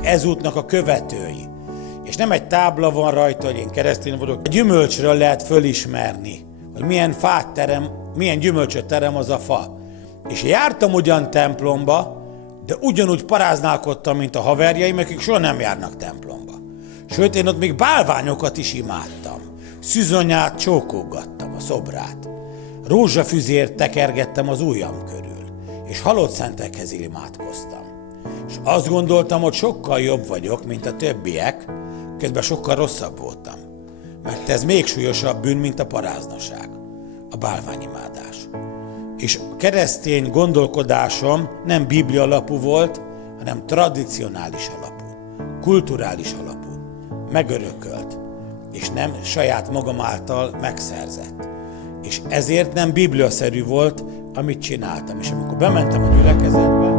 akik ez útnak a követői. És nem egy tábla van rajta, hogy én keresztény vagyok. A gyümölcsről lehet fölismerni, hogy milyen fát terem, milyen gyümölcsöt terem az a fa. És jártam ugyan templomba, de ugyanúgy paráználkodtam, mint a haverjaim, akik soha nem járnak templomba. Sőt, én ott még bálványokat is imádtam. Szűzanyát csókolgattam, a szobrát. Rózsafüzért tekergettem az ujjam körül. És halott szentekhez imádkoztam. És azt gondoltam, hogy sokkal jobb vagyok, mint a többiek, közben sokkal rosszabb voltam. Mert ez még súlyosabb bűn, mint a paráznaság, a bálványimádás. És a keresztény gondolkodásom nem biblia alapú volt, hanem tradicionális alapú, kulturális alapú, megörökölt, és nem saját magam által megszerzett. És ezért nem bibliaszerű volt, amit csináltam. És amikor bementem a gyülekezetbe,